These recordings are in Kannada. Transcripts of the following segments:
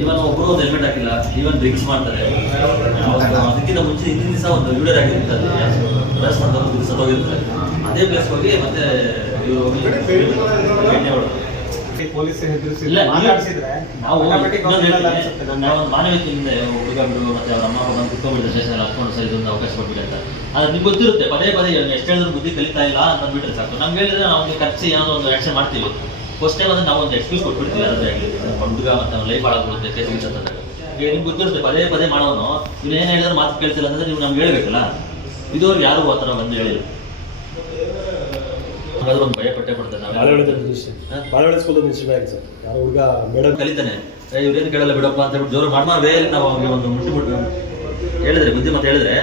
ಇವನ್ ಒಬ್ರು ಒಂದು ಹೆಲ್ಮೆಟ್ ಹಾಕಿಲ್ಲ ಇವನ್ ಡ್ರಿಂಕ್ಸ್ ಮಾಡ್ತಾರೆ. ಅದಕ್ಕಿಂತ ಮುಂಚೆ ಹಿಂದಿನ ದಿವಸ ಒಂದು ವಿಡಿಯೋ ಆಗಿರ್ತದೆ ರೆಸ್ಟ್ ಅಂತ ಒಂದು ದಿವಸ ಹೋಗಿರ್ತಾರೆ ಅದೇ ಪ್ಲೇಸ್ ಹೋಗಿ ಮತ್ತೆ ನೀವು- ಮಾನವೀಯತೆಯಿಂದ ಹುಡುಗರು ಮತ್ತೆ ಅವ್ರ ಅಮ್ಮ ಬಂದು ಸ್ಟೇಷನ್ ಸರಿ ಇದೊಂದು ಅವಕಾಶ ಕೊಟ್ಬಿಡಿ ಅಂತ. ಆದ್ರೆ ನಿಮ್ಗೆ ಗೊತ್ತಿರುತ್ತೆ ಪದೇ ಪದೇ ಎಷ್ಟು ಹೇಳಿದ್ರು ಬುದ್ಧಿ ಕಲಿತಾ ಇಲ್ಲ ಅಂತ ಅಂದ್ಬಿಟ್ರೆ ಸಾಕು. ನಮ್ಗೆ ಹೇಳಿದ್ರೆ ನಾವು ಖರ್ಚು ಏನೋ ಒಂದು ಆಕ್ಷನ್ ಮಾಡ್ತೀವಿ. ಫಸ್ಟ್ ಟೈಮ್ ಅಂದ್ರೆ ನಾವು ಒಂದು ಎಕ್ಸ್ಕ್ಯೂಸ್ ಕೊಟ್ಬಿಡ್ತೀವಿ ಅದೇ ಹುಡುಗ ಮತ್ತೆ ಅವ್ನು ಲೈಫ್ ಹಾಳಾಗ್ಬಿಡುತ್ತೆ ಕೇಸ್ ಅಂತಂದಾಗ ಈಗ ನಿಮ್ಗೆ ಗೊತ್ತಿರುತ್ತೆ ಪದೇ ಪದೇ ಮಾಡೋನು ಇವ್ನು ಏನು ಹೇಳಿದ್ರೆ ಮಾತು ಕೇಳ್ತಿಲ್ಲ ಅಂದ್ರೆ ನೀವು ನಮ್ಗೆ ಹೇಳ್ಬೇಕಲ್ಲ. ಇದುವರೆಗೆ ಯಾರು ಆ ಥರ ಬಂದು ಹೇಳಿಲ್ಲ. ಹಾಗಾದ್ರೆ ಒಂದು ಭಯ ಪಟ್ಟೆ ಕೊಡ್ತಾರೆ ಯಾರೋ ಹುಡುಗ ಮೇಡಮ್ ಕಲಿತಾನೆ. ಇವ್ರೇನು ಕೇಳಲ್ಲ ಬಿಡಪ್ಪ ಅಂತ ಹೇಳಿ ಜೋರು ಮಾಡ್ಮ ವೇ ನಾವು ಅವ್ರಿಗೆ ಒಂದು ಮುಟ್ಟಿಬಿಟ್ಟು ಹೇಳಿದ್ರೆ ಬುದ್ಧಿ ಮತ್ತೆ ಹೇಳಿದ್ರೆ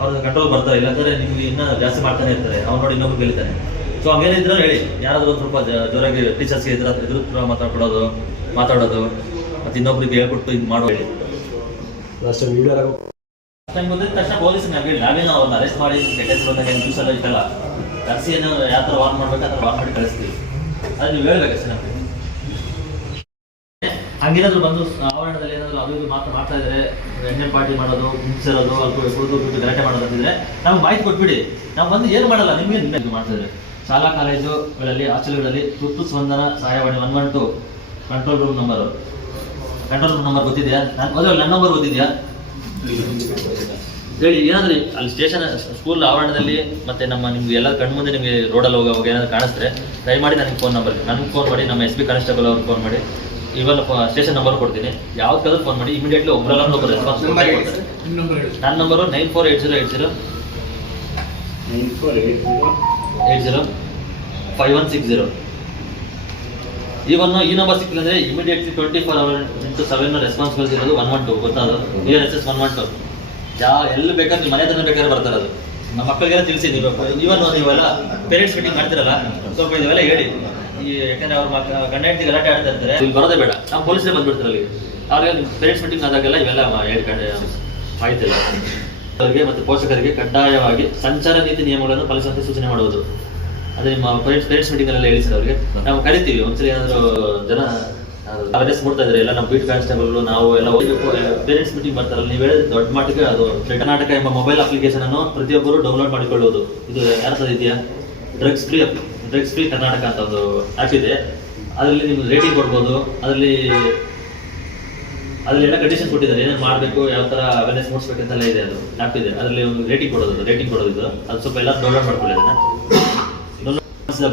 ಅವ್ರ ಕಂಟ್ರೋಲ್ ಬರ್ತಾರೆ ಇಲ್ಲಾಂದ್ರೆ ನಿಮ್ಗೆ ಇನ್ನೂ ಜಾಸ್ತಿ ಮಾಡ್ತಾನೆ ಇರ್ತಾರೆ. ಅವ್ನು ನೋಡಿ ಇನ್ನೊಬ್ರು ಕಲಿತಾನೆ. ಸೊ ಹಂಗೇನಿದ್ರೆ ಹೇಳಿ. ಯಾರಾದ್ರೂ ಸ್ವಲ್ಪ ಜೋರಾಗಿ ಟೀಚರ್ಸ್ ಇದ್ರ ಎದುರು ಮಾತಾಡ್ಕೊಡೋದು ಮಾತಾಡೋದು ಮತ್ತೆ ಇನ್ನೊಬ್ರಿಗೆ ಹೇಳ್ಬಿಟ್ಟು ಇದು ಮಾಡೋ ಹೇಳಿ. ಲಾಸ್ಟ್ ಟೈಮ್ ಲಾಸ್ಟ್ ಟೈಮ್ ಬಂದಿದ ತಕ್ಷಣ ಪೊಲೀಸ್ ನಾವೇನು ನಾವೇನು ಅವ್ರನ್ನ ಅರೆಸ್ಟ್ ಮಾಡಿ ಕೆಟ್ಟಸ್ ಬಂದಾಗ ಏನು ನ್ಯೂಸ್ ಎಲ್ಲ ಇತ್ತಲ್ಲ. ಕರ್ಸಿ ಏನೋ ಯಾವ ಥರ ವಾರ್ನ್ ಮಾಡ್ಬೇಕು ಆ ಥರ ವಾರ್ನ್ ಮಾಡಿ ಕಳಿಸ್ತೀವಿ. ಅದು ನೀವು ಹೇಳ್ಬೇಕಷ್ಟೇ ನಮಗೆ. ಹಂಗೇನಾದ್ರು ಬಂದು ಆವರಣದಲ್ಲಿ ಏನಾದ್ರು ಅದು ಇದು ಮಾತು ಮಾಡ್ತಾ ಇದ್ರೆ ಎಣ್ಣೆ ಪಾರ್ಟಿ ಮಾಡೋದು ಮುಗಿಸಿರೋದು ಅಲ್ಪ ಕುಡಿದು ಗಲಾಟೆ ಮಾಡೋದು ಅಂತಿದ್ರೆ ನಮ್ಗೆ ಮಾಹಿತಿ ಕೊಟ್ಬಿಡಿ. ನಾವು ಬಂದು ಏನು ಮಾಡಲ್ಲ ನಿಮಗೆ ಇದು ಮಾಡ್ತಾ ಇದ್ರೆ. ಶಾಲಾ ಕಾಲೇಜುಗಳಲ್ಲಿ ಹಾಸ್ಟೆಲ್ಗಳಲ್ಲಿ ತುರ್ತು ಸ್ಪಂದನ ಸಹಾಯವಾಣಿ one one two control room number control room number ಗೊತ್ತಿದೆಯಾ? ನಾನು ಮೊದಲು ನನ್ನ ನಂಬರ್ ಗೊತ್ತಿದೆಯಾ? ಹೇಳಿ ಏನಾದ್ರೂ ಅಲ್ಲಿ ಸ್ಟೇಷನ್ ಸ್ಕೂಲ್ ಆವರಣದಲ್ಲಿ ಮತ್ತೆ ನಮ್ಮ ನಿಮ್ಗೆ ಎಲ್ಲ ಕಣ್ಮುಂದೆ ನಿಮಗೆ ರೋಡಲ್ಲಿ ಹೋಗೋವಾಗ ಏನಾದ್ರು ಕಾಣಿಸಿದ್ರೆ ದಯಮಾಡಿ ನನಗೆ ಫೋನ್ ನಂಬರ್ ನನಗೆ ಫೋನ್ ಮಾಡಿ ನಮ್ಮ ಎಸ್ ಬಿ ಕಾನ್ಸ್ಟೇಬಲ್ ಅವ್ರಿಗೆ ಫೋನ್ ಮಾಡಿ. ಇವೆಲ್ಲ ಸ್ಟೇಷನ್ ನಂಬರ್ ಕೊಡ್ತೀನಿ. ಯಾವ ಕಲರ್ ಫೋನ್ ಮಾಡಿ ಇಮಿಡಿಯೇಟ್ಲಿ ಒಬ್ಬರಲ್ಲ ಒಬ್ಬರು ರೆಸ್ಪಾನ್ಸ್ ನನ್ನ number nine four eight zero eight zero eight zero five one six zero. ಇವನ್ ಈ ನಂಬರ್ ಸಿಕ್ಕಿಲ್ಲ immediately twenty four hour into seven responsible ಇರೋದು one one two ಗೊತ್ತಾದ್ರು? E S S one one two ಯಾವ ಎಲ್ಲಿ ಬೇಕಾದ್ರೆ ಮನೆ ಹತ್ರ ಬೇಕಾದ್ರೆ ಬರ್ತಾರೆ ಅದು. ನಮ್ಮ ಮಕ್ಕಳಿಗೆಲ್ಲ ತಿಳಿಸಿ ನೀವು. ಇವನ್ ನೀವೆಲ್ಲ ಪೇರೆಂಟ್ಸ್ ಮೀಟಿಂಗ್ ಮಾಡ್ತಿರಲ್ಲ? ಸ್ವಲ್ಪ ಇದೆಲ್ಲ ಹೇಳಿ. ಈ, ಯಾಕಂದ್ರೆ ಅವ್ರ ಮಕ್ಕ ಗಂಡ ಹೆಂಡತಿ ಗಲಾಟೆ ಆಡ್ತಾ ಇರ್ತಾರೆ. ಇಲ್ಲಿ ಬರೋದೇ ಬೇಡ. ನಮ್ಮ ಪೊಲೀಸರೇ ಬಂದ್ಬಿಡ್ತಾರೆ ಅಲ್ಲಿ ಅವ್ರಿಗೆ ಪೇರೆಂಟ್ಸ್ ಮೀಟಿಂಗ್ ಆದಾಗೆಲ್ಲ ಇವೆಲ್ಲ ಹೇಳ್ಕೊಂಡು ಹೇಳಿ ಅವರಿಗೆ ಮತ್ತು ಪೋಷಕರಿಗೆ ಕಡ್ಡಾಯವಾಗಿ ಸಂಚಾರ ನೀತಿ ನಿಯಮಗಳನ್ನು ಪಾಲಿಸುವಂತೆ ಸೂಚನೆ ಮಾಡುವುದು. ಅದೇ ನಿಮ್ಮ ಪೇರೆಂಟ್ಸ್ ಪೇರೆಂಟ್ಸ್ ಅಲ್ಲಿ ಹೇಳಿ ಸರ್ ಅವರಿಗೆ. ನಾವು ಕರಿತೀವಿ ಒಂದ್ಸಲಿ ಏನಾದರೂ ಜನ ಅವೇರ್ನೆಸ್ ಮೂಡ್ತಾ ಇದ್ರೆ ಎಲ್ಲ ನಮ್ಮ ಬೀಟ್ ಕಾನ್ಸ್ಟೇಬಲ್ ನಾವು ಎಲ್ಲ ಹೋಗಬೇಕು ಪೇರೆಂಟ್ಸ್ ಮೀಟಿಂಗ್ ಬರ್ತಾರಲ್ಲ, ನೀವು ಹೇಳಿದ ದೊಡ್ಡ ಮಟ್ಟಿಗೆ ಅದು ಕರ್ನಾಟಕ ಎಂಬ ಮೊಬೈಲ್ ಅಪ್ಲಿಕೇಶನ್ ಅನ್ನು ಪ್ರತಿಯೊಬ್ಬರು ಡೌನ್ಲೋಡ್ ಮಾಡಿಕೊಳ್ಳುವುದು. ಇದು ಯಾರ ಸರ್ ಇದೆಯಾ? Drugs free drugs free Karnataka ಅಂತ ಒಂದು ಆ್ಯಪ್ ಇದೆ. ಅದರಲ್ಲಿ ನಿಮ್ಗೆ ರೇಟಿಂಗ್ ಕೊಡ್ಬೋದು. ಅದರಲ್ಲಿ ಅದ್ರಲ್ಲಿ ಏನೋ ಕಂಡೀಷನ್ ಕೊಟ್ಟಿದ್ದಾರೆ. ಏನೇನು ಮಾಡಬೇಕು, ಯಾವ ತರ ಅವೇರ್ನೆಸ್ ಮೂಡಿಸ್ಬೇಕಂತೆಲ್ಲ ಇದೆ ಅದು. ಆ್ಯಪ್ ಇದೆ. ಅದರಲ್ಲಿ ಒಂದು ರೇಟಿಂಗ್ ಕೊಡೋದು ರೇಟಿಂಗ್ ಕೊಡೋದು ಅದು ಸ್ವಲ್ಪ ಎಲ್ಲ ಡೌನ್ಲೋಡ್ ಮಾಡ್ಕೊಳ್ಳಿ ಅದನ್ನ.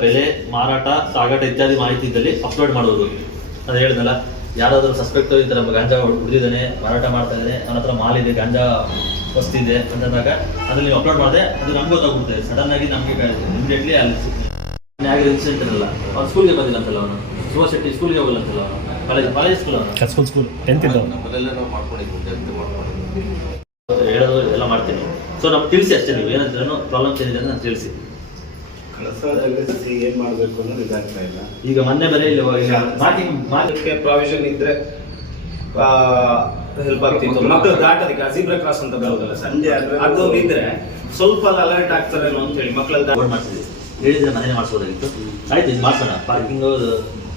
ಬೆಲೆ, ಮಾರಾಟ, ಸಾಗಾಟ ಇತ್ಯಾದಿ ಮಾಹಿತಿ ಇದ್ದಲ್ಲಿ ಅಪ್ಲೋಡ್ ಮಾಡೋದು. ಅದು ಹೇಳಿದ್ನಲ್ಲ ಯಾರಾದರೂ ಸಸ್ಪೆಕ್ಟ್ ಈ ಥರ ಗಾಂಜಾ ಹುಡಿದಿದ್ದಾನೆ ಮಾರಾಟ ಮಾಡ್ತಾ ಇದ್ದಾನೆ, ಅವನ ಹತ್ರ ಮಾಲ್ ಇದೆ, ಗಾಂಜಾ ವಸ್ತಿದೆ ಅಂತಂದಾಗ ಅದ್ರಲ್ಲಿ ನೀವು ಅಪ್ಲೋಡ್ ಮಾಡಿದೆ ಅದು ನಮ್ಗೆ ಗೊತ್ತಾಗುತ್ತೆ ಸಡನ್ ಆಗಿ ನಮಗೆ ಇಮಿಡಿಯೇಟ್ಲಿ ಅಲ್ಲಿ ಆಗಿರೋ ಇನ್ಸಿಡೆಂಟ್ ಇರಲ್ಲ ಅವ್ನು ಸ್ಕೂಲ್ಗೆ ಬಂದಿಲ್ಲ ಅಂತಲ್ಲ ಅವನು. ಶಿವ ಶೆಟ್ಟಿ ಸ್ಕೂಲ್ಗೆ ಹೋಗಲ್ಲ ಅಂತಲ್ಲ college college school school school tenth ಇದ್ದವು ನಮ್ಮಲ್ಲೆಲ್ಲ ನಾವು ಮಾಡ್ಕೊಂಡಿದ್ವಿ ಹೇಳೋದು ಎಲ್ಲ ಮಾಡ್ತೀನಿ. ಸೊ ನಮ್ಗೆ ತಿಳಿಸಿ ಅಷ್ಟೇ ನೀವು ಏನಾದ್ರೂ ಪ್ರಾಬ್ಲಮ್ಸ್ ಏನಿದೆ ಅಂತ ನಾನು ತಿಳಿಸಿ. ಏನ್ ಮಾಡ್ಬೇಕು ಅನ್ನೋದು ಇದಾಗ್ತಾ ಇಲ್ಲ. ಈಗ ಮೊನ್ನೆ ಬೇರೆ ಇಲ್ಲಿ ಅದಕ್ಕೆ ಪ್ರಾವಿಷನ್ ಇದ್ರೆ ಹೆಲ್ಪ್ ಆಗ್ತಿತ್ತು. ಮಕ್ಕಳು ದಾಟೋದಕ್ಕೆ ಅಜೀಬ್ರ ಕ್ರಾಸ್ ಅಂತ ಬರೋದಲ್ಲ ಸಂಜೆ ಅದು ಇದ್ರೆ ಸ್ವಲ್ಪ ಅಲರ್ಟ್ ಆಗ್ತಾರೇನೋ ಅಂತ ಹೇಳಿ ಮಕ್ಕಳಲ್ಲಿ ಮಾಡಿಸಿದ್ವಿ ಹೇಳಿದ್ರೆ ಮನೇನೆ ಮಾಡಿಸೋದಾಗಿತ್ತು ಆಯ್ತು ಇದು ಮಾಡ್ಸೋಣ. Parking